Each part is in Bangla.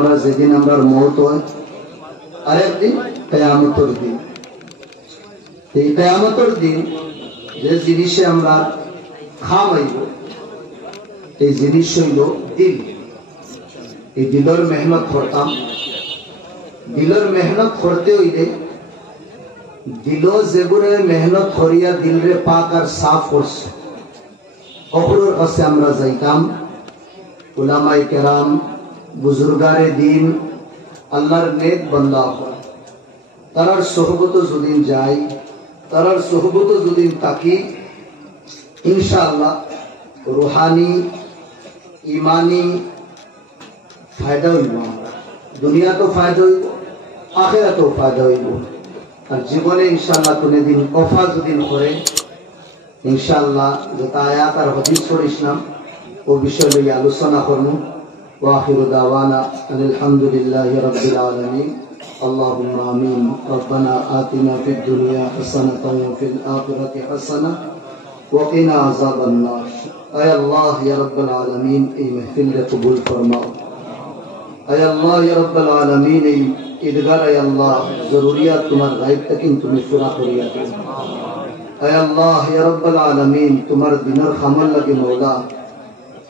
আমরা যেদিন আমরা মওত হয় আরেকদিন কিয়ামতের দিন। এই কিয়ামতের দিন যে জিনিসে আমরা খামাইব এই জিনিস হইল দিল। এই দিলের মেহনত করতাম। দিলের মেহনত করতে হইলে দিল যেগুলো মেহনত করিয়া দিলরে পাক আর সাফ করছে অপরের কাছে আমরা যাইতাম। উলামায়ে কেরাম, বুজুর্গারে দিন, আল্লাহর নেক বান্দা তারার সোহবত যদি যাই, তারার সোহবত যদি থাকি, ইনশাআল্লাহ রুহানি ইমানি ফায়দা হইব। দুনিয়া তো ফায়দা হইব, আখিরাতেও ফায়দা হইব। আর জীবনে ইনশাআল্লাহ কোনদিন কফা যদি করে ইনশাআল্লাহ যেটা আয়াত আর হাদিস পড়িছিলাম ও বিষয় নিয়ে আলোচনা করব। ওয়া আখিরু দাওয়ানা আলহামদুলিল্লাহি রাব্বিল আলামিন। আল্লাহুম্মা আমিন। রব্বানা আতিনা ফিদ দুনিয়া হাসানাতাও ওয়া ফিল আখিরাতি হাসানাহ ওয়া কিনা আযাবান নার। আয় আল্লাহ ইয়া রাব্বাল আলামিন, এই মাহফিলকে কবুল ফরমাও। আয় আল্লাহ ইয়া রাব্বাল আলামিন, এই ঈদগাহ আয় আল্লাহ জরুরিয়াত তোমার গায়ব থেকে তুমি পুরা করিয়া দাও। আয় আল্লাহ ইয়া রাব্বাল আলামিন, তোমার দিনের খামাল লাগে মওলা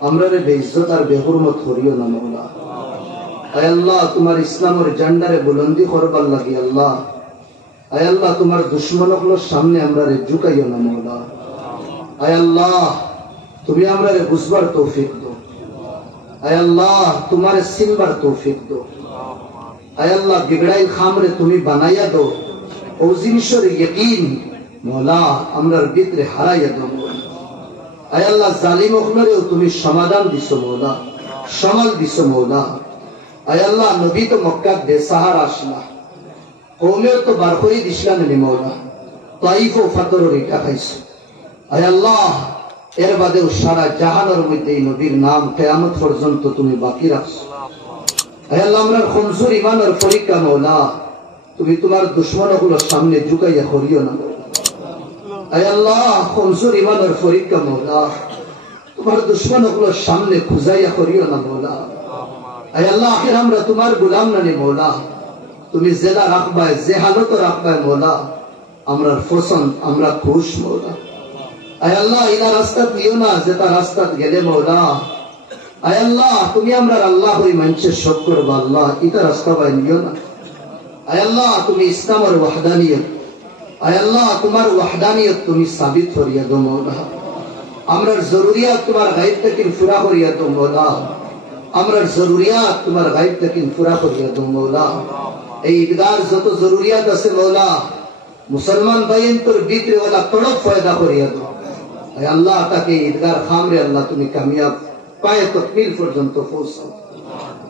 আমরা রে বেইজ্জত আর বেহুরমত করিও না মওলা। আয় আল্লাহ তোমার ইসলামের ঝান্ডারে বুলন্দি করবার লাগি আল্লাহ। আয় আল্লাহ তোমার দুশমনগুলোর সামনে আমরা রে ঝুঁকাইও না মওলা। আয় আল্লাহ তুমি আমরা রে বুঝবার তৌফিক দাও। আয় আল্লাহ তোমার চিনবার তৌফিক দাও। আয় আল্লাহ বিগড়াইল খামরে তুমি বানাইয়া দাও। ও জিনিসের ইয়াকিন মওলা আমরার ভিতরে হারাইয়া দাও। আয় আল্লাহ জালিম ওগুলোরেও তুমি সমাধান দিছো মওলা, সামাল দিছো মওলা। আয় আল্লাহ নবী তো মক্কা বেসাহার আসলা, কওমেও তো বার করে দিছিলা না মওলা, তাইফ ও ফাতরের ইটা খাইছো। আয় আল্লাহ এর বাদেও সারা জাহানের মধ্যে এই নবীর নাম কিয়ামত পর্যন্ত তুমি বাকি রাখছো। আয় আল্লাহ আমরার কমজোর ইমানের পরীক্ষা মওলা তুমি তোমার দুশমনগুলোর সামনে ঝুঁকাইয়া করিও না। আয় আল্লাহ কমজোর ইমানের পরীক্ষা মওলা তোমার দুশমনগুলোর সামনে খুঁজাইয়া করিও না মওলা। আয় আল্লাহ আখির আমরা তোমার গোলাম নানি মওলা, তুমি জেলা রাখবায় যে হালত রাখবায় মওলা আমরার পছন্দ আমরা খুশ মওলা। আয় আল্লাহ ইলা রাস্তা নিও না যেটা রাস্তা গেলে মওলা। আয় আল্লাহ তুমি আমরার আল্লাহ হই মানুষের শোক করবা আল্লাহ, ইটা রাস্তা বাই নিও না। আয় আল্লাহ তুমি ইসলামের ওয়াহদানিয়ত, আয় আল্লাহ তোমার ওয়াহদানিয়ত তুমি সাবিত করিয়া দাও মওলা। আমরার জরুরিয়াত তোমার গায়ব থেকে পুরা করিয়া দাও মওলা। আমরার জরুরিয়াত তোমার গায়ব থেকে পুরা করিয়া দাও মওলা। এই ঈদগার যত জরুরিয়াত আছে মওলা মুসলমান ভাইয়ের তোর ভিতরে ওলা তড়প পয়দা করিয়া দাও। আয় আল্লাহ তাকে ঈদগার খামরে আল্লাহ তুমি কামিয়াব পায়ে তকমিল পর্যন্ত পৌঁছাও।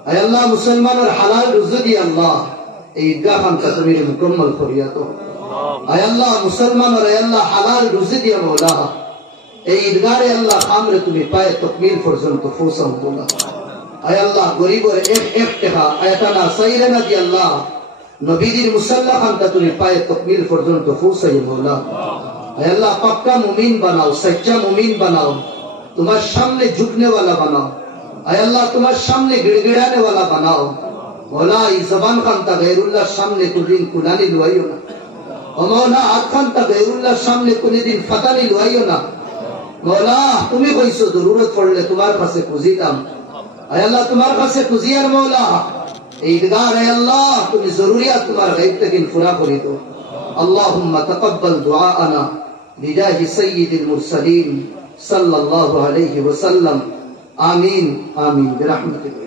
আয় আল্লাহ মুসলমানের হালাল রুজি দিয়ে আল্লাহ এই ঈদগাহ খানটা তুমি মুকম্মল করিয়া দাও। আয় আল্লাহ মুসলমানের আয় আল্লাহ হালাল রুজি দিয়ে মওলা এই ঈদগারে আল্লাহ খামরে তুমি পায়ে তকমিল পর্যন্ত পৌঁছাও মওলা। আয় আল্লাহ গরিবের এক এক টাকা আয়াতানা সাইরানা দি আল্লাহ নবীদের মুসাল্লা খানটা তুমি পায়ে তকমিল পর্যন্ত পৌঁছাইও মওলা। আয় আল্লাহ পাক্কা মুমিন বানাও, সচ্চা মুমিন বানাও, তোমার সামনে ঝুঁকনে वाला বানাও। আয় আল্লাহ তোমার সামনে गिड़गिड़ाने वाला বানাও মওলা। এই জবান খানটা গায়রুল্লাহর সামনে কোনদিন কুলানি লুয়াইও না ও মওলা। হাত খানটা গায়রুল্লাহর সামনে কোনদিন ফাতানি লুয়াইও না মওলা। তুমি কইছো জরুরত পড়লে তোমার কাছে খুঁজিতাম। আয় আল্লাহ তোমার কাছে খুঁজিয়ার মওলা এই ঈদগাহ আয় আল্লাহ তুমি জরুরিয়াত তোমার গায়ব থেকে পুরা করে দাও। আল্লাহুম্মা তাকাব্বাল দুআআনা বিজাহি সাইয়্যিদিল মুরসালিন সাল্লাল্লাহু আলাইহি ওয়াসাল্লাম। আমিন আমিন বিরহমাতিকা।